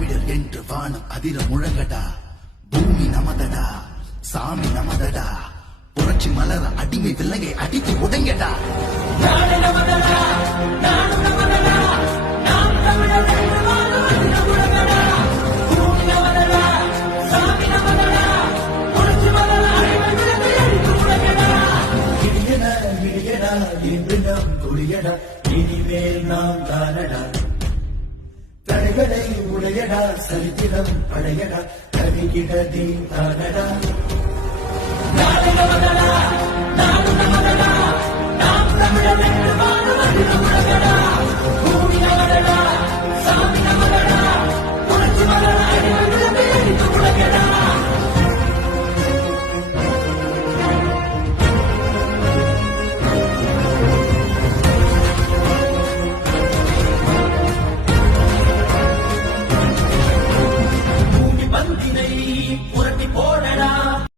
தமிழர் என்று வானம் அதிர முழங்கடா. பூமி நமதடா, சாமி நமதடா. புரட்சி மலர அடிமை வில்லையை அடித்து உடைங்கடா. குடியடா இனிமேல் நாம் தானடா. தடைகளை உடையடா, சரித்திரம் படையடா, கவிகிட தீ தானடா.